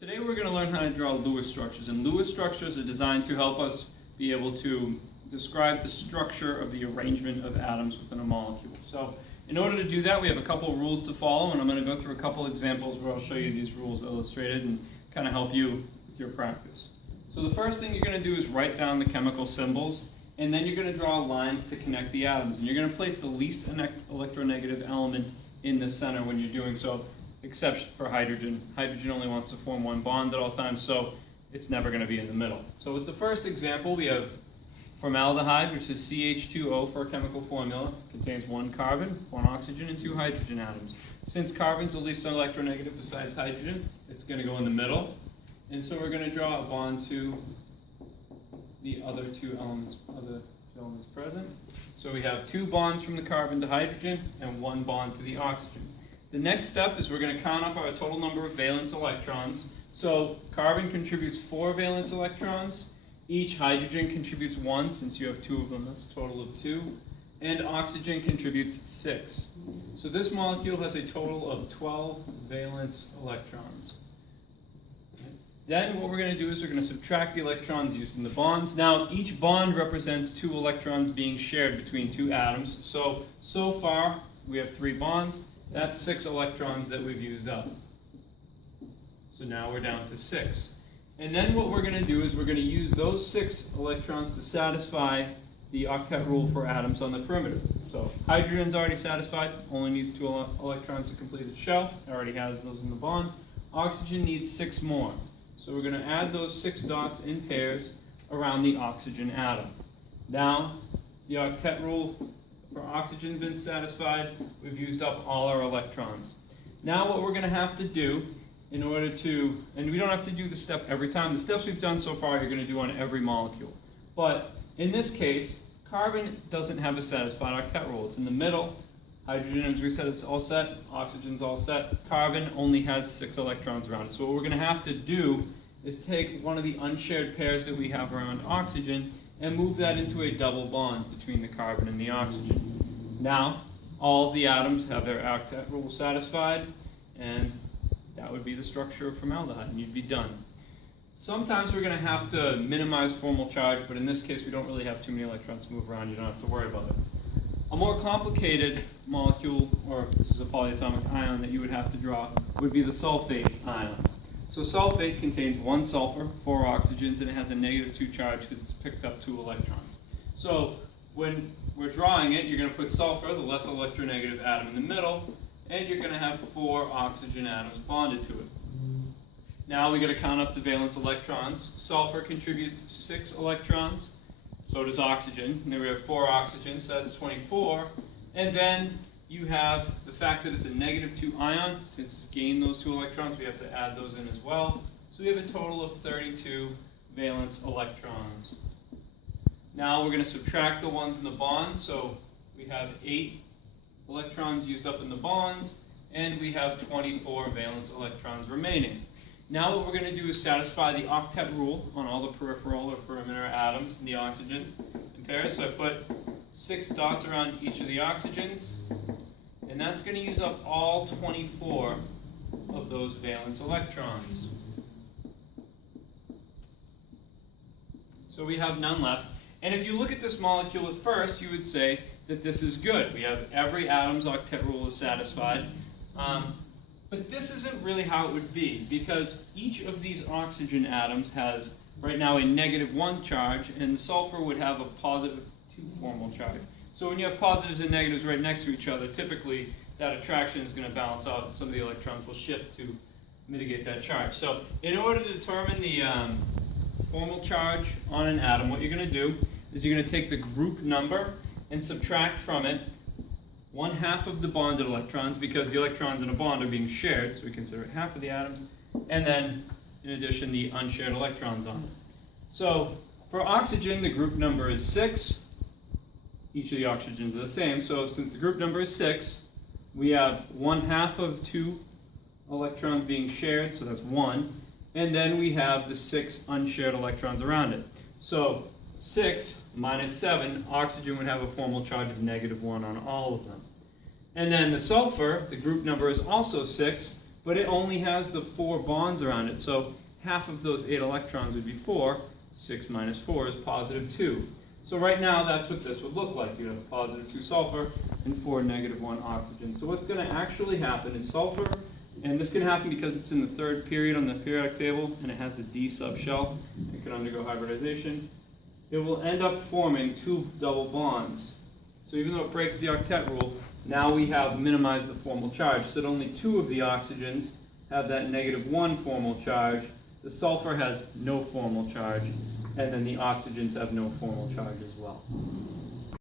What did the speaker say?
Today we're going to learn how to draw Lewis structures, and Lewis structures are designed to help us be able to describe the structure of the arrangement of atoms within a molecule. So in order to do that, we have a couple of rules to follow, and I'm going to go through a couple examples where I'll show you these rules illustrated and kind of help you with your practice. So the first thing you're going to do is write down the chemical symbols, and then you're going to draw lines to connect the atoms, and you're going to place the least electronegative element in the center when you're doing so, except for hydrogen. Hydrogen only wants to form one bond at all times, so it's never going to be in the middle. So with the first example, we have formaldehyde, which is CH2O for a chemical formula. It contains one carbon, one oxygen, and two hydrogen atoms. Since carbon's the least electronegative besides hydrogen, it's going to go in the middle. And so we're going to draw a bond to the other two elements present. So we have two bonds from the carbon to hydrogen and one bond to the oxygen. The next step is we're going to count up our total number of valence electrons. So carbon contributes 4 valence electrons. Each hydrogen contributes 1, since you have 2 of them. That's a total of 2. And oxygen contributes 6. So this molecule has a total of 12 valence electrons. Then what we're going to do is we're going to subtract the electrons used in the bonds. Now, each bond represents 2 electrons being shared between 2 atoms. So far, we have 3 bonds. That's 6 electrons that we've used up. So now we're down to 6. And then what we're going to do is we're going to use those 6 electrons to satisfy the octet rule for atoms on the perimeter. So hydrogen's already satisfied, only needs 2 electrons to complete its shell. It already has those in the bond. Oxygen needs 6 more. So we're going to add those 6 dots in pairs around the oxygen atom. Now, the octet rule for oxygen has been satisfied. We've used up all our electrons. Now what we're going to have to do in order to, and we don't have to do the step every time. The steps we've done so far you're going to do on every molecule. But in this case, carbon doesn't have a satisfied octet rule. It's in the middle. Hydrogen, as we said, is all set. Oxygen's all set. Carbon only has 6 electrons around it. So what we're going to have to do is take one of the unshared pairs that we have around oxygen and move that into a double bond between the carbon and the oxygen. Now, all of the atoms have their octet rule satisfied, and that would be the structure of formaldehyde, and you'd be done. Sometimes we're going to have to minimize formal charge, but in this case we don't really have too many electrons to move around. You don't have to worry about it. A more complicated molecule, or this is a polyatomic ion that you would have to draw, would be the sulfate ion. So sulfate contains 1 sulfur, 4 oxygens, and it has a -2 charge because it's picked up 2 electrons. So when we're drawing it, you're going to put sulfur, the less electronegative atom, in the middle, and you're going to have 4 oxygen atoms bonded to it. Now we got to count up the valence electrons. Sulfur contributes 6 electrons, so does oxygen. And then we have 4 oxygens, so that's 24. And then you have the fact that it's a -2 ion. Since it's gained those 2 electrons, we have to add those in as well. So we have a total of 32 valence electrons. Now we're going to subtract the ones in the bonds. So we have 8 electrons used up in the bonds, and we have 24 valence electrons remaining. Now what we're going to do is satisfy the octet rule on all the peripheral or perimeter atoms and the oxygens in pairs. So I put 6 dots around each of the oxygens, and that's going to use up all 24 of those valence electrons. So we have none left. And if you look at this molecule at first, you would say that this is good. We have every atom's octet rule is satisfied. But this isn't really how it would be, because each of these oxygen atoms has right now a -1 charge, and the sulfur would have a +2 formal charge. So when you have positives and negatives right next to each other, typically that attraction is going to balance out, and some of the electrons will shift to mitigate that charge. So in order to determine the formal charge on an atom, what you're going to do is you're going to take the group number and subtract from it 1/2 of the bonded electrons, because the electrons in a bond are being shared, so we consider it half of the atoms, and then in addition the unshared electrons on it. So for oxygen, the group number is 6. Each of the oxygens are the same, so since the group number is 6, we have 1/2 of 2 electrons being shared, so that's 1, and then we have the 6 unshared electrons around it. So 6 minus 7, oxygen would have a formal charge of -1 on all of them. And then the sulfur, the group number is also 6, but it only has the 4 bonds around it. So half of those 8 electrons would be 4. 6 minus 4 is positive 2. So right now, that's what this would look like. You have a positive 2 sulfur and 4 negative 1 oxygen. So what's going to actually happen is sulfur, and this can happen because it's in the 3rd period on the periodic table, and it has the D subshell. It can undergo hybridization. It will end up forming 2 double bonds. So even though it breaks the octet rule, now we have minimized the formal charge, so that only 2 of the oxygens have that negative 1 formal charge. The sulfur has no formal charge, and then the oxygens have no formal charge as well.